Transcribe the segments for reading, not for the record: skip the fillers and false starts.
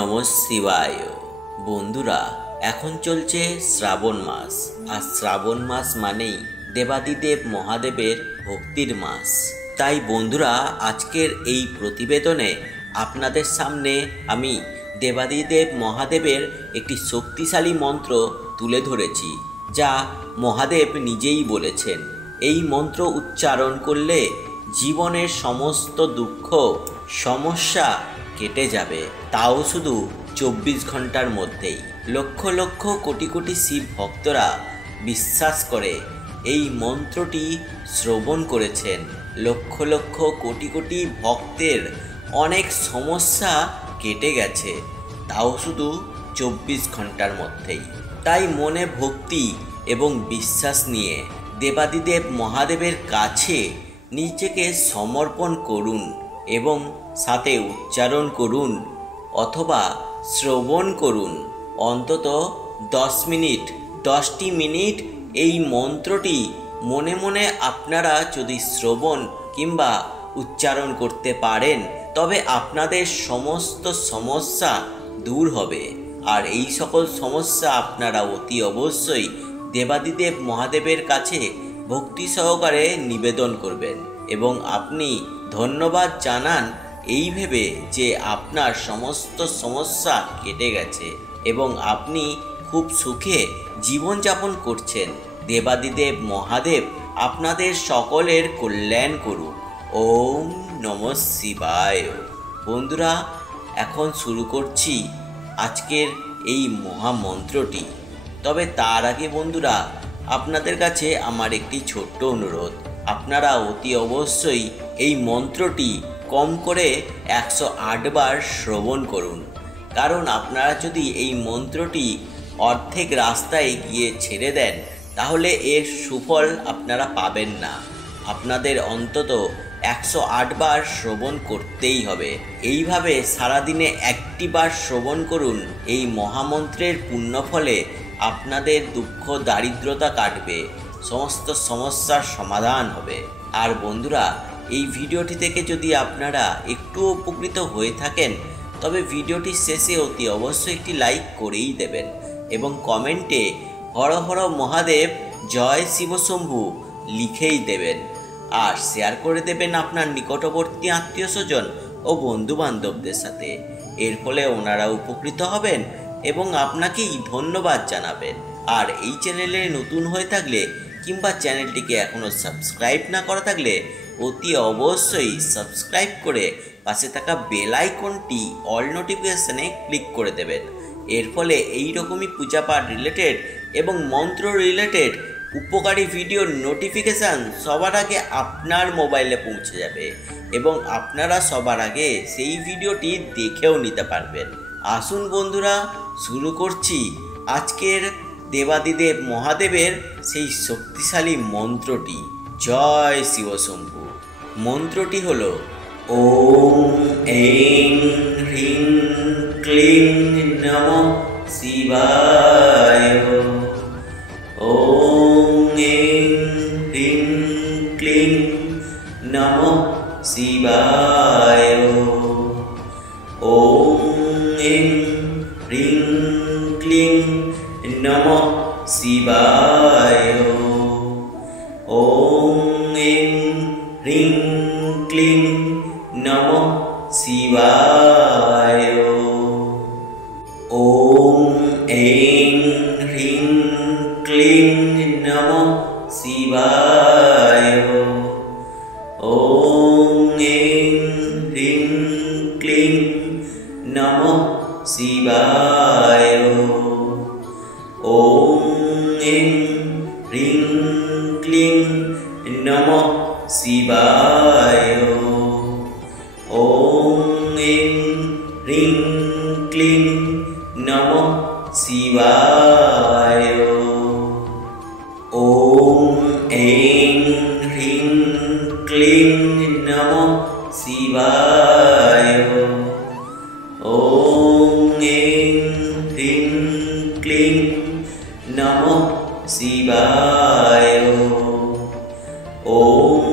নমঃ শিবায়। বন্ধুরা, এখন চলছে শ্রাবণ মাস, আর শ্রাবণ মাস মানেই দেবাদিদেব মহাদেবের ভক্তির মাস। তাই বন্ধুরা, আজকের এই প্রতিবেদনে আপনাদের সামনে আমি দেবাদিদেব মহাদেবের একটি শক্তিশালী মন্ত্র তুলে ধরেছি, যা মহাদেব নিজেই বলেছেন এই মন্ত্র উচ্চারণ করলে জীবনের সমস্ত দুঃখ সমস্যা কেটে যাবে, তাও শুধু 24 ঘন্টার মধ্যেই। লক্ষ লক্ষ কোটি কোটি শিব ভক্তরা বিশ্বাস করে এই মন্ত্রটি শ্রবণ করেছেন। লক্ষ লক্ষ কোটি কোটি ভক্তের অনেক সমস্যা কেটে গেছে, তাও শুধু 24 ঘন্টার মধ্যেই। তাই মনে ভক্তি এবং বিশ্বাস নিয়ে দেবাদিদেব মহাদেবের কাছে নিজেকে সমর্পণ করুন এবং সাথে উচ্চারণ করুন অথবা শ্রবণ করুন অন্তত 10টি মিনিট এই মন্ত্রটি মনে মনে আপনারা যদি শ্রবণ কিংবা উচ্চারণ করতে পারেন, তবে আপনাদের সমস্ত সমস্যা দূর হবে। আর এই সকল সমস্যা আপনারা অতি অবশ্যই দেবাদিদেব মহাদেবের কাছে ভক্তি সহকারে নিবেদন করবেন এবং আপনি ধন্যবাদ জানান এই ভেবে যে আপনার সমস্ত সমস্যা কেটে গেছে এবং আপনি খুব সুখে জীবনযাপন করছেন। দেবাদিদেব মহাদেব আপনাদের সকলের কল্যাণ করুক। ওম নমঃ শিবায়। বন্ধুরা, এখন শুরু করছি আজকের এই মহামন্ত্রটি। তবে তার আগে বন্ধুরা, আপনাদের কাছে আমার একটি ছোট্ট অনুরোধ, আপনারা অতি অবশ্যই এই মন্ত্রটি কম করে 108 বার শ্রবণ করুন। কারণ আপনারা যদি এই মন্ত্রটি অর্ধেক রাস্তায় গিয়ে ছেড়ে দেন, তাহলে এর সুফল আপনারা পাবেন না। আপনাদের অন্তত 108 বার শ্রবণ করতেই হবে। এইভাবে সারাদিনে 1টি বার শ্রবণ করুন। এই মহামন্ত্রের পুণ্যফলে আপনাদের দুঃখ দারিদ্রতা কাটবে, সমস্ত সমস্যার সমাধান হবে। আর বন্ধুরা, এই ভিডিওটি থেকে যদি আপনারা একটু উপকৃত হয়ে থাকেন, তবে ভিডিওটির শেষে অতি অবশ্যই একটি লাইক করেই দেবেন এবং কমেন্টে হর হর মহাদেব জয় শিবশম্ভু লিখেই দেবেন। আর শেয়ার করে দেবেন আপনার নিকটবর্তী আত্মীয় স্বজন ও বন্ধু বান্ধবদের সাথে। এর ফলে ওনারা উপকৃত হবেন এবং আপনাকেই ধন্যবাদ জানাবেন। আর এই চ্যানেলে নতুন হয়ে থাকলে কিংবা চ্যানেলটিকে এখনও সাবস্ক্রাইব না করা থাকলে অতি অবশ্যই সাবস্ক্রাইব করে পাশে থাকা বেল আইকনটি অল নোটিফিকেশনে ক্লিক করে দেবেন। এর ফলে এই রকমই পূজাপাঠ রিলেটেড এবং মন্ত্র রিলেটেড উপকারী ভিডিওর নোটিফিকেশান সবার আগে আপনার মোবাইলে পৌঁছে যাবে এবং আপনারা সবার আগে সেই ভিডিওটি দেখেও নিতে পারবেন। আসুন বন্ধুরা, শুরু করছি আজকের দেবাদিদেব মহাদেবের সেই শক্তিশালী মন্ত্রটি। জয় শিবশম্ভু। মন্ত্রটি হল ওম ऐं ह्रीं क्लीं नमः शिवाय। ओम ऐं ह्रीं क्लीं नमः शिवाय। ओम ऐं ह्रीं क्लीं नमः शिवाय। ओम ऐं ह्रीं क्लीं नमः शिवाय। ओम ऐं ह्रीं क्लीं नमः शिवाय। ओम ऐं ह्रीं क्लीं नमः शिवाय। ओम ऐं ह्रीं क्लीं नमः शिवाय। ओम ऐं ह्रीं क्लीं नमः शिवाय। ओम ऐं ह्रीं क्लीं नमः शिवाय। ओम ऐं ह्रीं क्लीं नमः शिवाय। ओम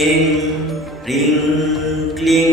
ऐं ह्रीं क्लीं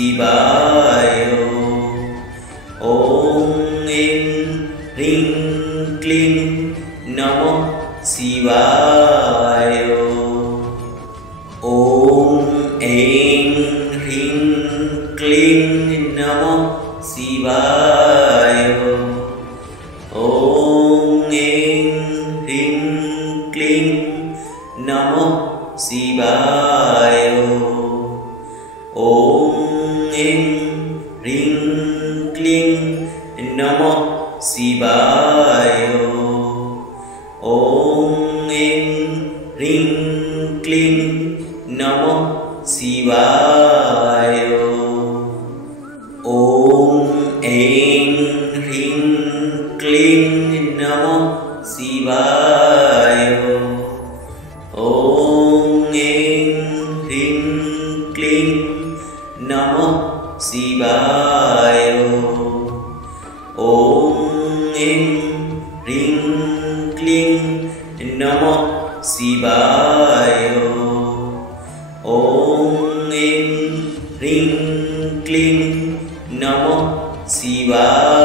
শিবায়। ওম এং হ্রিং ক্লিং নমঃ শিবায়। ওম এং হ্রিং ক্লিং নমঃ শিবায়। ওম এং হ্রিং ক্লিং নমঃ শিবায়। ওম এং হ্রিং ক্লিং নমঃ শিবায়। ওম এং হ্রিং ক্লিং নমঃ শিবায়। ওম এং হ্রিং ক্লিং নমঃ শিবায়। ওম এং হ্রিং ক্লিং নমঃ শিবায়। ওম এং হ্রিং ক্লিং নমঃ শিবায়। ওম এং হ্রিং ক্লিং নমঃ শিবায়।